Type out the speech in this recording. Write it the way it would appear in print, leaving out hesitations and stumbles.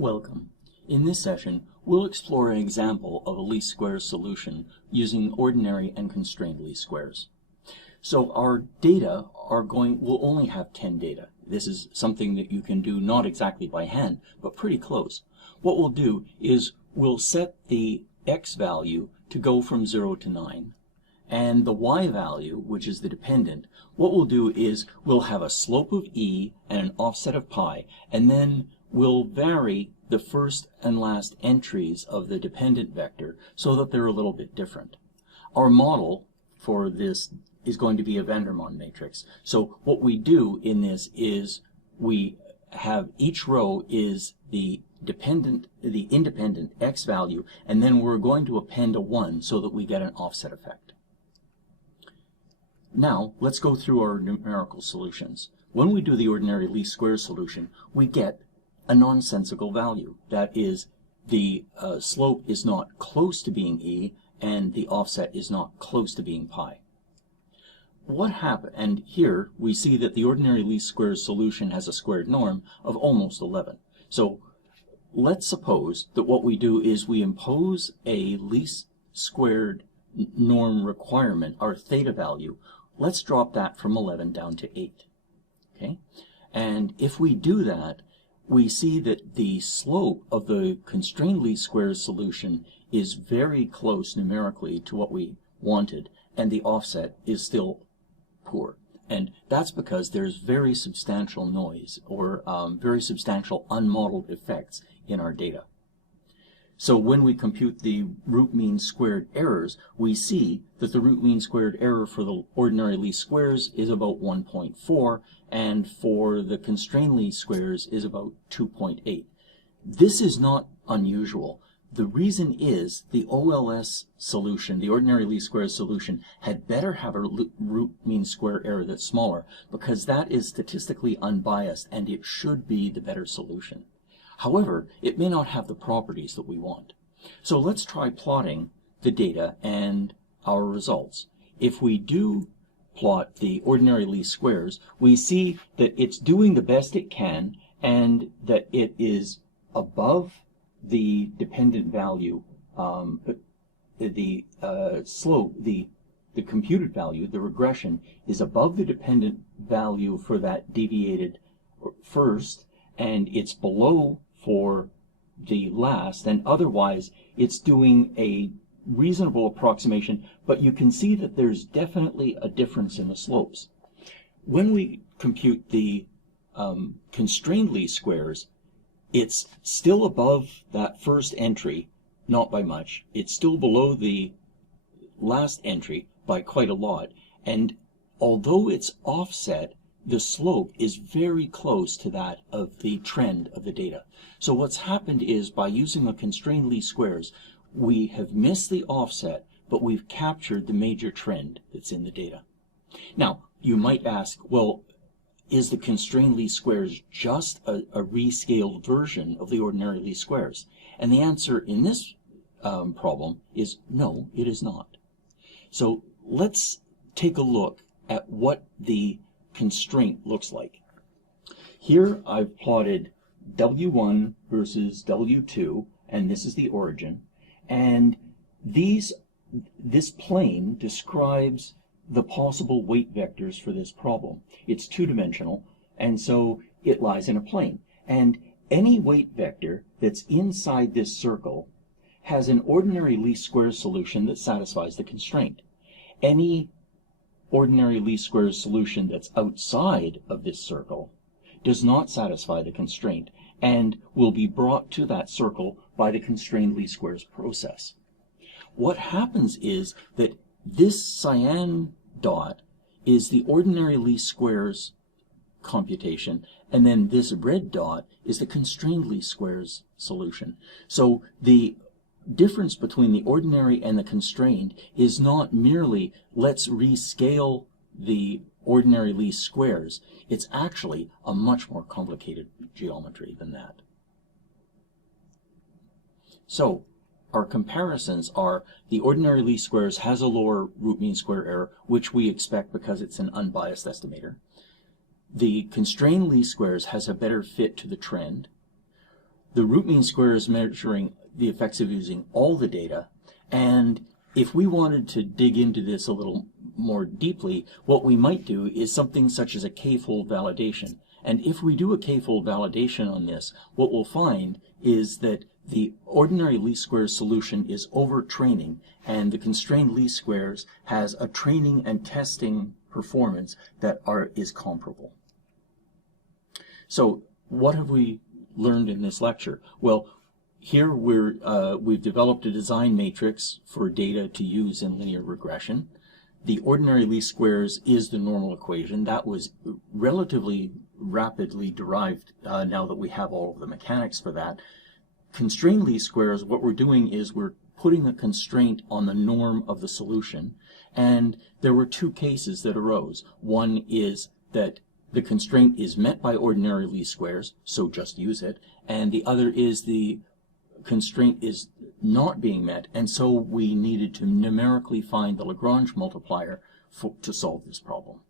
Welcome. In this session, we'll explore an example of a least squares solution using ordinary and constrained least squares. So our data will only have 10 data. This is something that you can do not exactly by hand, but pretty close. What we'll do is we'll set the x value to go from 0 to 9. And the y value, which is the dependent, what we'll do is we'll have a slope of e and an offset of pi, and then we'll vary the first and last entries of the dependent vector so that they're a little bit different. Our model for this is going to be a Vandermonde matrix. So what we do in this is we have each row is the independent x value, and then we're going to append a 1 so that we get an offset effect. Now let's go through our numerical solutions. When we do the ordinary least squares solution, we get a nonsensical value. That is, the slope is not close to being e and the offset is not close to being pi. What happened, and here we see that the ordinary least squares solution has a squared norm of almost 11. So let's suppose that what we do is we impose a least squared norm requirement, our theta value. Let's drop that from 11 down to 8. Okay? And if we do that, we see that the slope of the constrained least squares solution is very close numerically to what we wanted, and the offset is still poor. And that's because there's very substantial noise or very substantial unmodeled effects in our data. So when we compute the root mean squared errors, we see that the root mean squared error for the ordinary least squares is about 1.4, and for the constrained least squares is about 2.8. This is not unusual. The reason is the OLS solution, the ordinary least squares solution, had better have a root mean square error that's smaller, because that is statistically unbiased and it should be the better solution. However, it may not have the properties that we want. So let's try plotting the data and our results. If we do plot the ordinary least squares, we see that it's doing the best it can and that it is above the dependent value, the slope, the computed value, the regression, is above the dependent value for that deviated first, and it's below for the last, and otherwise it's doing a reasonable approximation, but you can see that there's definitely a difference in the slopes. When we compute the constrained least squares, it's still above that first entry, not by much. It's still below the last entry by quite a lot, and although it's offset, the slope is very close to that of the trend of the data. So what's happened is, by using the constrained least squares, we have missed the offset, but we've captured the major trend that's in the data. Now, you might ask, well, is the constrained least squares just a rescaled version of the ordinary least squares? And the answer in this problem is no, it is not. So let's take a look at what the constraint looks like. Here I've plotted W1 versus W2, and this is the origin, and this plane describes the possible weight vectors for this problem. It's two-dimensional, and so it lies in a plane, and any weight vector that's inside this circle has an ordinary least squares solution that satisfies the constraint. Any ordinary least squares solution that's outside of this circle does not satisfy the constraint and will be brought to that circle by the constrained least squares process. What happens is that this cyan dot is the ordinary least squares computation, and then this red dot is the constrained least squares solution. So the difference between the ordinary and the constrained is not merely let's rescale the ordinary least squares. It's actually a much more complicated geometry than that. So our comparisons are the ordinary least squares has a lower root mean square error, which we expect because it's an unbiased estimator. The constrained least squares has a better fit to the trend. the root mean square is measuring the effects of using all the data, and if we wanted to dig into this a little more deeply, what we might do is something such as a k-fold validation. And if we do a k-fold validation on this, what we'll find is that the ordinary least squares solution is overtraining, and the constrained least squares has a training and testing performance that is comparable. So what have we learned in this lecture? Well, here we've developed a design matrix for data to use in linear regression. The ordinary least squares is the normal equation. That was relatively rapidly derived now that we have all of the mechanics for that. Constrained least squares, what we're doing is we're putting a constraint on the norm of the solution, and there were two cases that arose. One is that the constraint is met by ordinary least squares, so just use it, and the other is the constraint is not being met, and so we needed to numerically find the Lagrange multiplier to solve this problem.